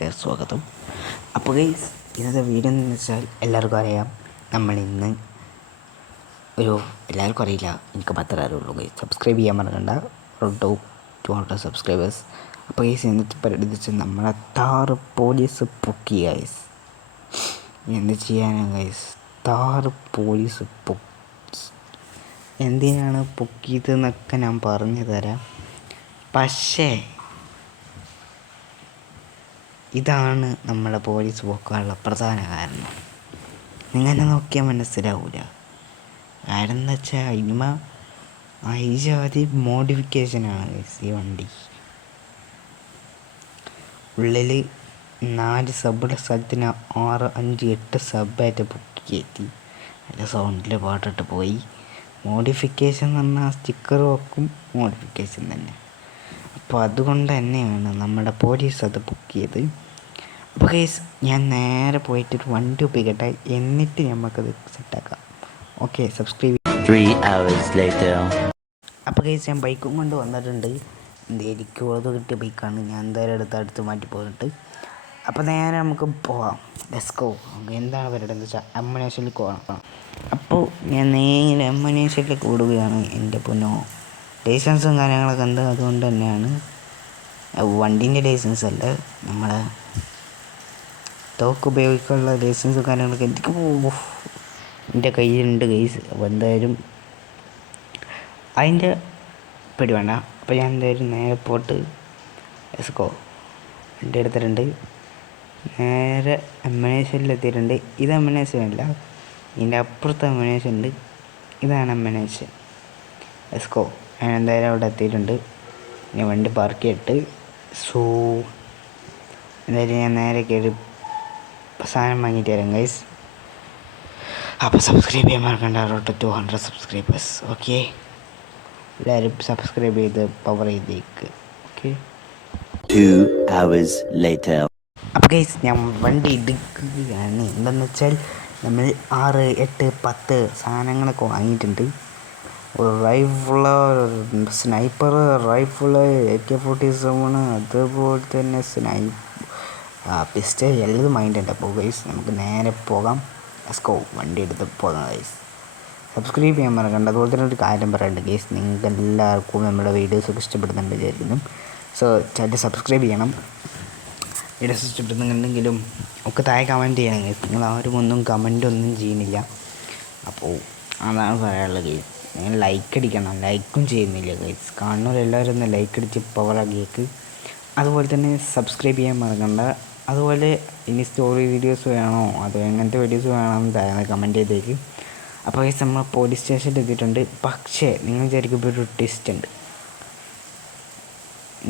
വീഡിയോയിലേക്ക് സ്വാഗതം. അപ്പോൾ ഗൈസ്, ഇന്നത്തെ വീഡിയോ എന്ന് വെച്ചാൽ എല്ലാവർക്കും അറിയാം, നമ്മളിന്ന് എല്ലാവർക്കും അറിയില്ല, എനിക്ക് മാത്രമേ അറിയുള്ളൂ ഗൈസ്. സബ്സ്ക്രൈബ് ചെയ്യാൻ മറക്കണ്ട. Road 200 subscribers. അപ്പോൾ ഗൈസ്, ഇന്നത്തെ പരിപാടി വെച്ചാൽ നമ്മളെ 6 പോലീസ് പൊക്കി ഗൈസ്. എന്ത് ചെയ്യാനാണ് ഗൈസ്, 6 പോലീസ് പൊക്കി. എന്തിനാണ് പൊക്കിയതെന്നൊക്കെ ഞാൻ പറഞ്ഞു തരാം. പക്ഷേ ഇതാണ് നമ്മുടെ പോലീസ് പോക്കാനുള്ള പ്രധാന കാരണം. നിങ്ങനെ നോക്കിയാൽ മനസ്സിലാവില്ല. കാരണം എന്താ വെച്ചാൽ അതിജാതി മോഡിഫിക്കേഷനാണ് ഈ വണ്ടി. ഉള്ളിൽ 4 സബ്ബുള്ള സ്ഥലത്തിന് 6, 5, 8 സബ്ബായിട്ട് പൊക്കി കയറ്റി നല്ല സൗണ്ടിൽ പാട്ടിട്ട് പോയി. മോഡിഫിക്കേഷൻ എന്ന് പറഞ്ഞാൽ സ്റ്റിക്കർ വെക്കും, മോഡിഫിക്കേഷൻ തന്നെ. അപ്പോൾ അതുകൊണ്ട് തന്നെയാണ് നമ്മുടെ പോലീസ് അത് പൊക്കിയത്. അപ്പോൾ കേസ്, ഞാൻ നേരെ പോയിട്ടൊരു വണ്ടി ഒപ്പിക്കട്ടെ, എന്നിട്ട് നമുക്കത് സെറ്റാക്കാം. Okay, subscribe. 3 hours later. അപ്പോൾ കേസ്, ഞാൻ ബൈക്കും കൊണ്ട് വന്നിട്ടുണ്ട്. എനിക്ക് ഉള്ളത് കിട്ടിയ ബൈക്കാണ്. ഞാൻ എന്തായാലും അടുത്ത് മാറ്റി പോയിട്ട് അപ്പോൾ നേരെ നമുക്ക് പോവാം. Let's go. എന്താണ് പരിപാടി എന്ന് വെച്ചാൽ എംബനേഷനിലേക്ക് പോകണം. അപ്പോൾ ഞാൻ നേരെ എംബനേഷനിലേക്ക് ഓടുകയാണ്. എൻ്റെ പൊന്നോ, ലൈസൻസും കാര്യങ്ങളൊക്കെ ഉണ്ട്. അതുകൊണ്ട് തന്നെയാണ്, വണ്ടീൻ്റെ ലൈസൻസ് അല്ല, നമ്മളെ തോക്ക് ഉപയോഗിക്കാനുള്ള ലൈസൻസും കാര്യങ്ങളൊക്കെ എനിക്ക് എൻ്റെ കയ്യിലുണ്ട് ഗൈസ്. അപ്പോൾ എന്തായാലും അതിൻ്റെ പേടി വേണ്ട. അപ്പോൾ ഞാൻ എന്തായാലും നേരെ പോയിട്ട് ലെറ്റ്സ് ഗോ. വണ്ടി എടുത്തിട്ടുണ്ട്, നേരെ എംബനേഷനിലെത്തിയിട്ടുണ്ട്. ഇത് എംബനേഷൻ അല്ല, ഇതിൻ്റെ അപ്പുറത്ത് എംബനേഷൻ ഉണ്ട്. ഇതാണ് എംബനേഷൻ. Let's go. ഞാൻ എന്തായാലും അവിടെ എത്തിയിട്ടുണ്ട്. ഞാൻ വണ്ടി പാർക്ക് ചെയ്തിട്ട് എന്തായാലും ഞാൻ നേരെ കയറി സാധനം വാങ്ങിയിട്ട് തരാം ഗൈസ്. അപ്പോൾ സബ്സ്ക്രൈബ് ചെയ്യാൻ മറക്കണ്ട. Road 200 subscribers. ഓക്കെ, എല്ലാവരും സബ്സ്ക്രൈബ് ചെയ്ത് പവർ ചെയ്തേക്ക്. ഓക്കെ. 2 hours later. അപ്പോൾ ഗൈസ്, ഞാൻ വണ്ടി എടുക്കുകയാണ്. എന്താണെന്ന് വെച്ചാൽ നമ്മൾ 6, 8, 10 സാധനങ്ങളൊക്കെ വാങ്ങിയിട്ടുണ്ട്. റൈഫിള്, സ്നൈപ്പർ റൈഫിള്, AK-47, അതുപോലെ തന്നെ പിസ്റ്റൾ എല്ലാം വാങ്ങിയിട്ടുണ്ട്. അപ്പോൾ ഗൈസ്, നമുക്ക് നേരെ പോകാം. Let's go. വണ്ടി എടുത്ത് പോകാം ഗൈസ്. സബ്സ്ക്രൈബ് ചെയ്യാൻ മറക്കണ്ട. അതുപോലെ തന്നെ ഒരു കാര്യം പറയണ്ട ഗൈസ്, നിങ്ങൾക്ക് എല്ലാവർക്കും നമ്മുടെ വീഡിയോസൊക്കെ ഇഷ്ടപ്പെടുന്നുണ്ട് വിചാരിക്കുന്നു. സോ ചാനൽ സബ്സ്ക്രൈബ് ചെയ്യണം. വീഡിയോസ് ഇഷ്ടപ്പെടുന്നുണ്ടെങ്കിലും ഒക്കെ താഴെ കമൻറ്റ് ചെയ്യണം ഗൈസ്. നിങ്ങൾ ആരും ഒന്നും കമൻ്റ് ഒന്നും ചെയ്യുന്നില്ല. അപ്പോൾ അതാണ് പറയാനുള്ളത് ഗൈസ്. നിങ്ങൾ ലൈക്ക് അടിക്കണം. ലൈക്കും ചെയ്യുന്നില്ല ഗൈസ്. കാണുന്നവരെല്ലാവരും ഒന്ന് ലൈക്ക് അടിച്ച് പവറാക്കിയേക്ക്. അതുപോലെ തന്നെ സബ്സ്ക്രൈബ് ചെയ്യാൻ മറക്കണ്ട. അതുപോലെ ഇനി സ്റ്റോറി വീഡിയോസ് വേണോ, അതോ എങ്ങനത്തെ വീഡിയോസ് വേണമെന്ന് താഴെ കമൻറ്റ് ചെയ്തേക്ക്. അപ്പോൾ ഗൈസ്, നമ്മൾ പോലീസ് സ്റ്റേഷനിൽ എത്തിയിട്ടുണ്ട്. പക്ഷേ നിങ്ങൾ വിചാരിക്കുമ്പോൾ ഒരു ട്വിസ്റ്റ് ഉണ്ട്.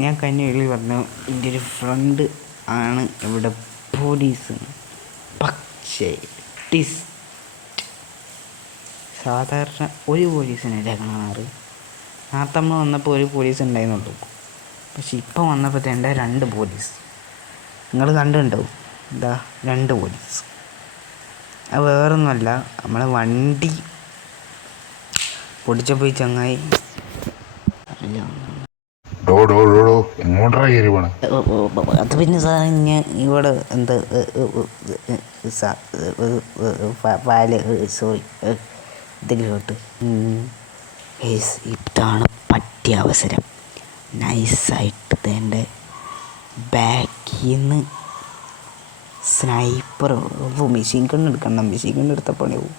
ഞാൻ കഴിഞ്ഞ വീഡിയോയിൽ പറഞ്ഞു എൻ്റെ ഒരു ഫ്രണ്ട് ആണ് ഇവിടെ പോലീസ്. പക്ഷേ ട്വിസ്റ്റ്, സാധാരണ ഒരു പോലീസിനല്ല കാണാറ്. നേരത്തെ നമ്മൾ വന്നപ്പോൾ ഒരു പോലീസ് ഉണ്ടായിരുന്നുള്ളൂ. പക്ഷെ ഇപ്പം വന്നപ്പോൾ തേണ്ട 2 പോലീസ്. നിങ്ങൾ കണ്ടിട്ടുണ്ടാവും, എന്താ 2 പോലീസ്. അത് വേറൊന്നുമല്ല, നമ്മളെ വണ്ടി പൊടിച്ച പോയി ചങ്ങായി അറിയില്ല. അത് പിന്നെ സാറിന് ഇവിടെ എന്താ സോറി ഇതിലോട്ട് ഇതാണ് പറ്റിയ അവസരം. നൈസായിട്ട് തേൻ്റെ ബാക്കിൽ നിന്ന് സ്നൈപ്പർ മെഷീൻ ഗണ്ണ് എടുക്കണം. മെഷീൻ ഗണ്ണ് എടുത്ത പണി പോവും.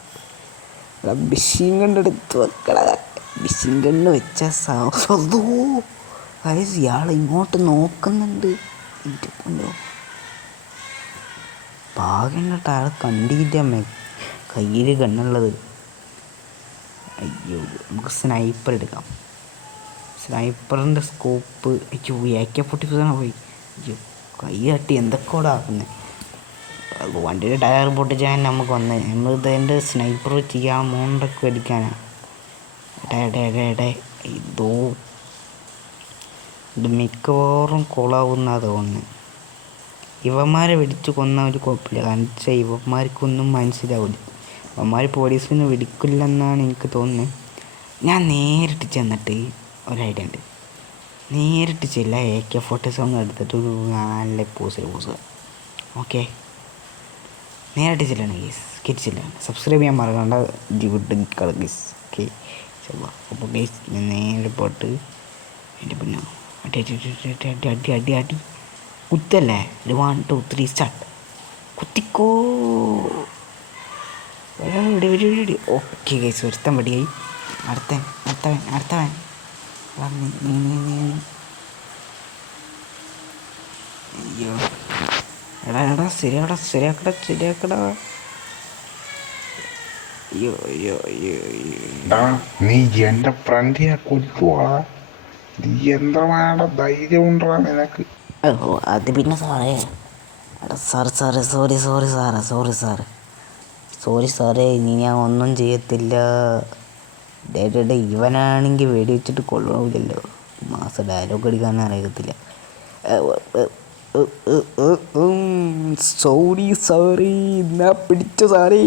മെഷീൻ ഗണ്ണ് എടുത്ത് വെക്കട. മെഷീൻ ഗണ്ണ് വെച്ച അതോ ഇയാൾ ഇങ്ങോട്ട് നോക്കുന്നുണ്ട്. എൻ്റെ പൊന്നോ, ഭാഗ്യം കേട്ടോ, ആൾ കണ്ടില്ല കയ്യിൽ കണ്ണുള്ളത്. അയ്യോ, നമുക്ക് സ്നൈപ്പർ എടുക്കാം. സ്നൈപ്പറിൻ്റെ സ്കോപ്പ്. അയ്യോ, AK-47 പോയി. അയ്യോ, കൈ തട്ടി എന്തൊക്കെ ആക്കുന്നത്. വണ്ടിയുടെ ടയർ പൊട്ടിച്ചാൽ നമുക്ക് വന്ന് നമ്മളിതിൻ്റെ സ്നൈപ്പർ ചെയ്യാൻ മോണ്ടൊക്കെ അടിക്കാനാണ്. ഇത് മിക്കവാറും കൊളാവുന്ന തോന്നുന്നു. ഇവന്മാരെ വെടിച്ച് കൊന്ന ഒരു കുഴപ്പമില്ല. കാരണം വെച്ചാൽ ഇവന്മാർക്കൊന്നും മനസ്സിലാവില്ല. ഇവന്മാർ പോലീസിന് വെടിക്കില്ലെന്നാണ് എനിക്ക് തോന്നുന്നത്. ഞാൻ നേരിട്ട് ചെന്നിട്ട് ഒരൈഡിയ ഉണ്ട്. നേരിട്ട് ചെല്ല AK-47 എടുത്തിട്ട് ഒരു നല്ല പോസ്. ഓക്കെ, നേരിട്ട് ചെല്ലാണ് ഗേസ്, കയറ്റി ചെല്ലാണ്. സബ്സ്ക്രൈബ് ചെയ്യാൻ മറക്കണ്ട. Good colour guys. ഓക്കെ, അപ്പോൾ ഗേസ് ഞാൻ നേരെ പോട്ട് എൻ്റെ പിന്നെ അടി അടി അടി അടി അടി അടി അടി കുത്തല്ലേ. 1 2 3 സ്റ്റാർട്ട്. കുത്തിക്കോ. ഓക്കെ ഗേസ്, ഒരുത്തൻ പടിയായി. അടുത്തവൻ അയ്യോ, എടാ ശരിയാക്കടാ. അയ്യോ അയ്യോ അയ്യോ അയ്യോ. നീ എന്റെ ഫ്രണ്ടിനെ കൊല്ലുവാ. നീ എന്തമായുടെ ധൈര്യം ഉണ്ടാ നിനക്ക്? ഓ അത് പിന്നെ സാറേ, എടാ സാറേ സോറി സാറേ, ഇനി ഞാൻ ഒന്നും ചെയ്യത്തില്ല. ഡേ ഇവനാണെങ്കിൽ വെടി വെച്ചിട്ട് കൊള്ളണില്ലല്ലോ. മാസം ഡയലോഗ് അടിക്കാൻ അറിയത്തില്ല. സോറി എന്നാ പിടിച്ച സാറേ.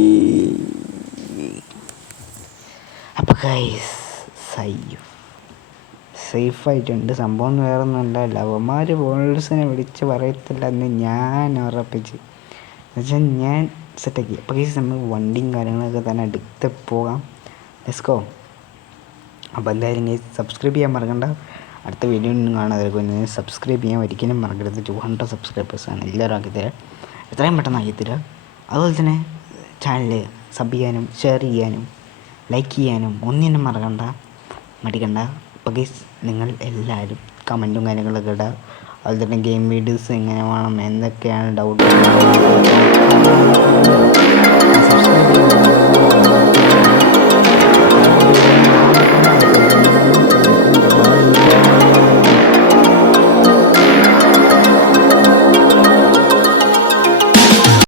അപ്പോൾ ഗൈസ് സേഫായിട്ടുണ്ട്. സംഭവം വേറെ ഒന്നുമല്ല, ലവന്മാർ വേൾഡ്സിനെ വിളിച്ച് പറയത്തില്ല എന്ന് ഞാൻ ഉറപ്പിച്ച്, എന്നുവെച്ചാൽ ഞാൻ സെറ്റാക്കി. അപ്പോൾ ഗൈസ് നമ്മൾ വണ്ടിയും കാര്യങ്ങളൊക്കെ തന്നെ എടുത്ത് പോകാം. Let's go. അപ്പോൾ എന്തായാലും ഗൈസ് സബ്സ്ക്രൈബ് ചെയ്യാൻ മറക്കണ്ട. അടുത്ത വീഡിയോ ഒന്നും കാണാതെ സബ്സ്ക്രൈബ് ചെയ്യാൻ ഒരിക്കലും മറക്കരുത്. 200 സബ്സ്ക്രൈബേഴ്സാണ്. എല്ലാവരും ആക്കിത്തരാം, എത്രയും പെട്ടെന്ന് ആക്കിത്തരാം. അതുപോലെ തന്നെ ചാനൽ സബ് ചെയ്യാനും ഷെയർ ചെയ്യാനും ലൈക്ക് ചെയ്യാനും ഒന്നിനും മടിക്കണ്ട. അപ്പോൾ ഗൈസ് നിങ്ങൾ എല്ലാവരും കമൻറ്റും കാര്യങ്ങളൊക്കെ ഇടുക. അതുപോലെ തന്നെ ഗെയിം വീഡിയോസ് എങ്ങനെ വേണം, എന്തൊക്കെയാണ് ഡൗട്ട്